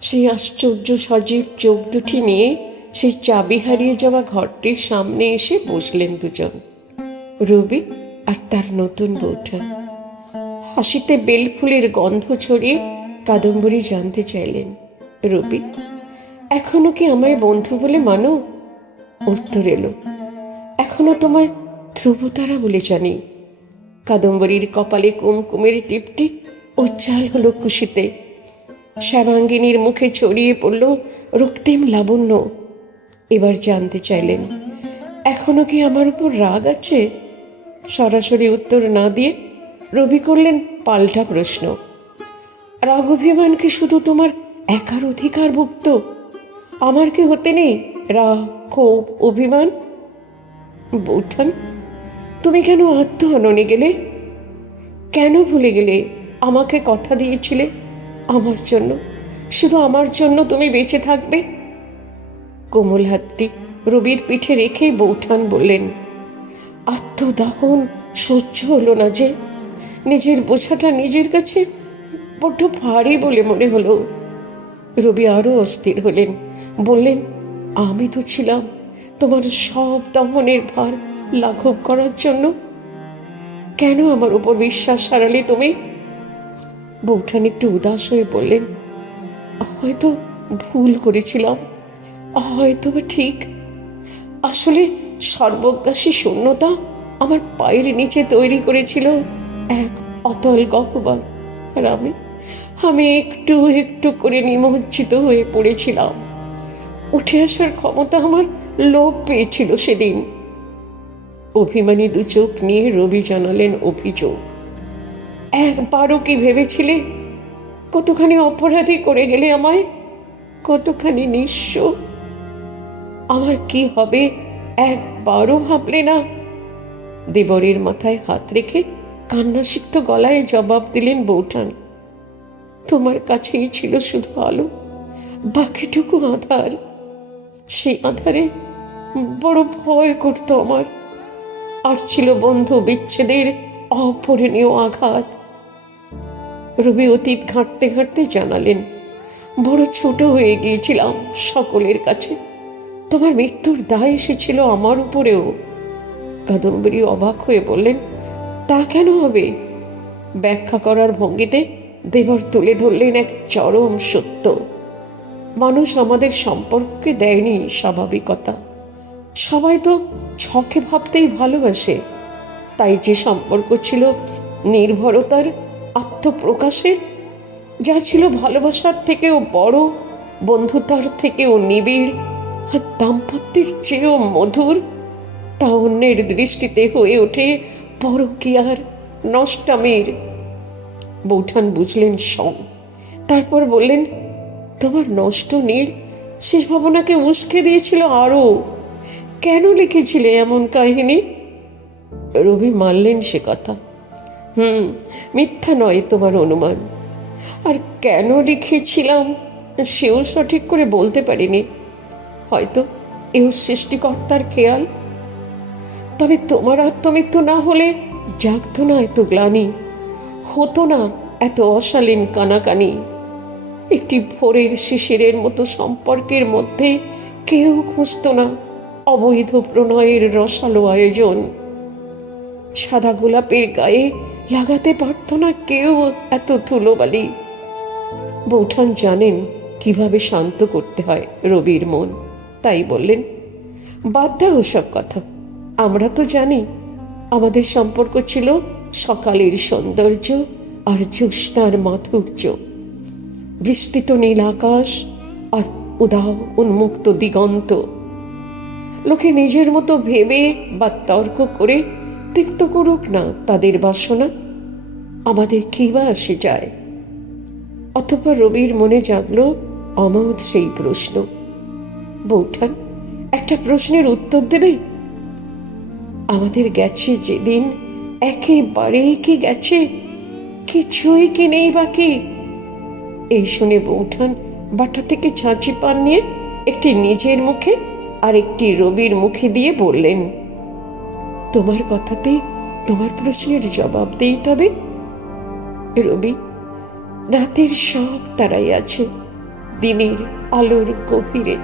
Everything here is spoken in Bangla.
সেই আশ্চর্য সজীব চোখ দুটি নিয়ে সেই চাবি হারিয়ে যাওয়া ঘরটির সামনে এসে বসলেন দুজন, রবি আর তার নতুন বউটা। হাসিতে বেলফুলের গন্ধ ছড়িয়ে কাদম্বরী জানতে চাইলেন, রবি, এখনো কি আমায় বন্ধু বলে মানো? উত্তর এলো, এখনো তোমায় ধ্রুবতারা বলে জানি। কাদম্বরীর কপালে কুমকুমের টিপটি উজ্জ্বল হলো খুশিতে। শ্যামাঙ্গিনীর মুখে ছড়িয়ে পড়ল রক্তিম লাবণ্য। এবার জানতে চাইলেন, এখনো কি আমার উপর রাগ আছে? সরাসরি উত্তর না দিয়ে রবি করলেন পাল্টা প্রশ্ন, রাগ অভিমান কি শুধু তোমার একার অধিকারভুক্ত? আমার কি হতে নেই রাগ, ক্ষোভ, অভিমান? বৌঠান, তুমি কেন আত্মহননে গেলে? কেন ভুলে গেলে আমাকে কথা দিয়েছিলে আমার জন্য, শুধু আমার জন্য তুমি বেঁচে থাকবে? কোমল হাতটি রবির পিঠে রেখেই বৌঠান বললেন, আত্মদাহন সহ্য হলো না যে। নিজের বোঝাটা নিজের কাছে বড্ড ভারী বলে মনে হলো। রবি আরো অস্থির হলেন, বললেন, আমি তো ছিলাম তোমার সব দমনের ভার লাঘব করার জন্য। কেন আমার উপর বিশ্বাস হারালে তুমি? বৌঠান একটু উদাস হয়ে বললেন, হয়তো ভুল করেছিলাম, হয়তো বা ঠিক। আসলে সর্বগ্রাসী শূন্যতা আমার পায়ের নিচে তৈরি করেছিল এক অতল গহ্বর, আর আমি একটু একটু করে নিমজ্জিত হয়ে পড়েছিলাম। উঠে আসার ক্ষমতা আমার লোপ পেয়েছিল সেদিন। অভিমানী দু চোখ নিয়ে রবি জানালেন অভিযোগ, একবারও কি ভেবেছিলে কতখানি অপরাধী করে গেলে আমায়? কতখানি নিঃস্ব আমার কি হবে একবারও ভাবলে না? দেবরের মাথায় হাত রেখে কান্নাসিক্ত গলায় জবাব দিলেন বৌঠান, তোমার কাছেই ছিল শুধু আলো, বাকিটুকু আধার। সেই আধারে বড় ভয় করতো আমার, আর ছিল বন্ধু বিচ্ছেদের অপূরণীয় আঘাত। রবি অতীত ঘাঁটতে ঘাঁটতে জানালেন, বড় ছোট হয়ে গিয়েছিলাম সকলের কাছে। তোমার মৃত্যুর দায় এসেছিল আমার উপরেও। কাদম্বরী অবাক হয়ে বললেন, তা কেন হবে? ব্যাখ্যা করার ভঙ্গিতে দেবর তুলে ধরলেন এক চরম সত্য। মানুষ আমাদের সম্পর্ককে দেয়নি স্বাভাবিকতা। সবাই তো ছকে ভাবতেই ভালোবাসে। তাই যে সম্পর্ক ছিল নির্ভরতার, আত্মপ্রকাশের, যা ছিল ভালোবাসার থেকেও বড়, বন্ধুতার থেকেও নিবিড়, আর দাম্পত্যের চেয়েও মধুর, তা অন্যের দৃষ্টিতে হয়ে ওঠে পরকীয়ার, নষ্টামির। বৌঠান বুঝলেন সং, তারপর বললেন, তোমার নষ্ট নীড় শেষ ভাবনাকে উস্কে দিয়েছিল আরো। কেন লিখেছিলে এমন কাহিনী? রবি মানলেন সে কথা, মিথ্যা নয় তোমার অনুমান। আর কেন লিখেছিলাম সেও সঠিক করে বলতে পারিনি। হয়তো এও সৃষ্টিকর্তার খেয়াল। তবে তোমার আত্মমৃত্যু না হলে জাগতো না এত গ্লানি, হতো না এত অশালীন কানাকানি। একটি ভোরের শিশিরের মতো সম্পর্কের মধ্যে কেউ খুঁজত না অবৈধ প্রণয়ের রসালো আয়োজন। সাদা গোলাপের গায়ে লাগাতে পারত না কেউ এত ধুলোবালি। বৌঠান জানেন কিভাবে শান্ত করতে হয় রবির মন, তাই বললেন, বাদ দাও সব কথা। আমরা তো জানি আমাদের সম্পর্ক ছিল সকালের সৌন্দর্য আর জ্যোৎস্নার মাধুর্য, বিস্তৃত নীল আকাশ আর উদাও উন্মুক্ত দিগন্ত। লোকে নিজের মতো ভেবে বা তর্ক করে তৃপ্ত করুক না তাদের বাসনা, আমাদের কি বা আসে যায়? অথবা রবির মনে জাগলো অমোঘ সেই প্রশ্ন, বৌঠান, একটা প্রশ্নের উত্তর দেবে? আমাদের গেছে যেদিন একেবারেই কি গেছে, কিছুই কি নেই বাকি? এই শুনে বৌঠান বাটা থেকে ছাঁচি পান নিয়ে একটি নিজের মুখে আর একটি রবির মুখে দিয়ে বললেন, তোমার কথাতে তোমার প্রশ্নের জবাব দেই তবে। রবি, রাতের সব তারাই আছে দিনের আলোর গভীরে।